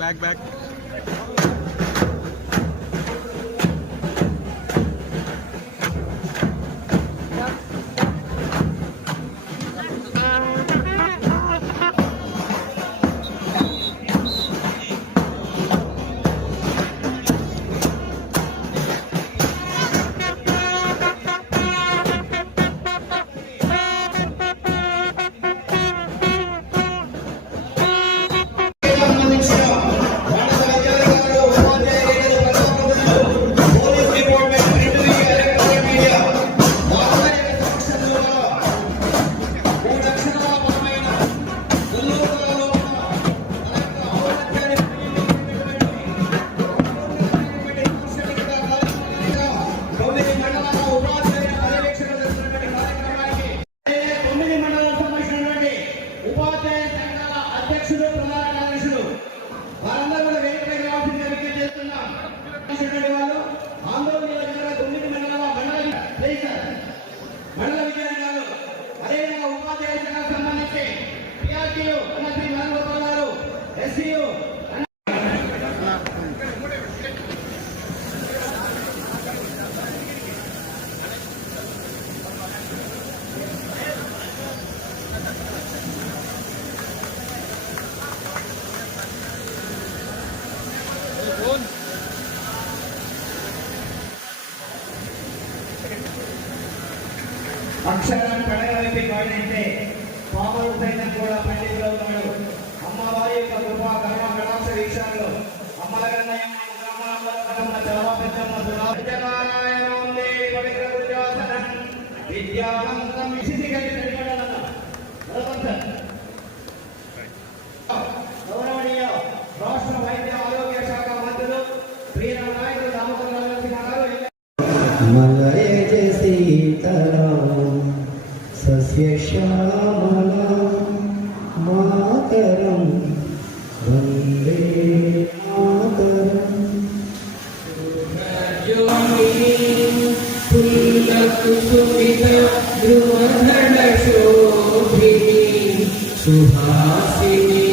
back, back. PRTU అన్న శ్రీ వేణుగోపాల్ గారు SCU అక్షరం కడగ వైపు పాడినట్టే మామూలు సైతం కూడా పండితులవుతున్నాడు అమ్మవారి యొక్క కృప కర్మ కటాక్ష వీక్షణలో అమ్మల గన్నయ్యమ్మ గ్రామాల కథమ్మ यशामलां मातरं वंदे मातरं ध्रुवधनशोभिः सुहासिनी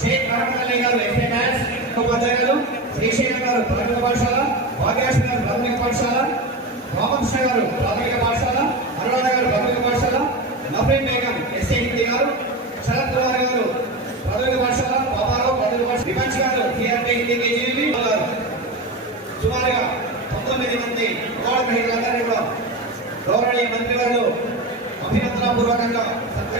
షేక్ రహమత్ గారు ఎస్ఏ మ్యాథ్స్ ఉపాధ్యాయులు శ్రీశైలం గారు ప్రాథమిక పాఠశాల భాగ్యాష్ గారు ప్రాథమిక పాఠశాల రామకృష్ణ గారు ప్రాథమిక పాఠశాల అనురాధ గారు ప్రాథమిక పాఠశాల నఫరీన్ బేగం ఎస్ఏ హిందీ గారు శరత్ కుమార్ గారు ప్రాథమిక పాఠశాల బాబారావు ప్రాథమిక పాఠశాల విపక్ష గారు టీఆర్పీ హిందీ కేజీబీ గారు సుమారుగా పంతొమ్మిది మంది అవార్డు గ్రహీతలందరినీ కూడా గౌరవనీయ మంత్రి గారు అభినందన పూర్వకంగా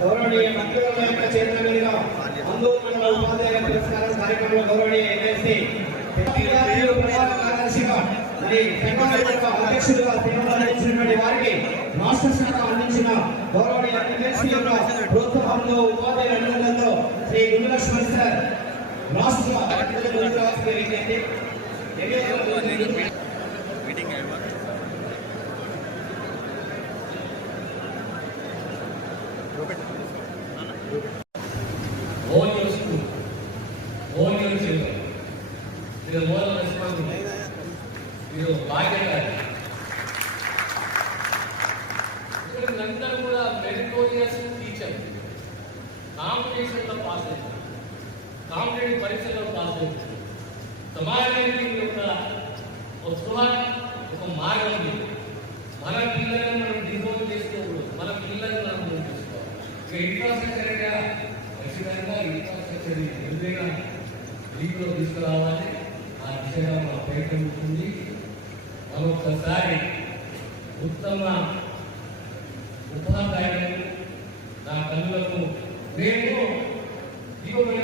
గౌరవనీయ మంత్రివర్గ యొక్క చేతుల ప్రోత్సాహంలో ఉపాధ్యాయుల అభినందనలో శ్రీ గురులక్ష్మణ్ సార్ రాష్ట్ర అధ్యక్షులు మీటింగ్ ఒక స్పృహ ఒక మార్గం ఉంది. మన పిల్లలను మనం డిజోన్ చేసుకోకూడదు. మన పిల్లలను మనం డిజోన్ చేసుకోవాలి. ఇక ఇన్ఫ్రాస్ట్రక్చర్ ఏరియా ఖచ్చితంగా ఇన్ఫ్రాస్ట్రక్చర్ ఏదైనా దీంట్లో తీసుకురావాలి. ఆ దిశగా మన ప్రయత్నం ఉంటుంది. మరొకసారి ఉత్తమ ఉపాధ్యాయులు నా కన్నులకు మేము దీపమైన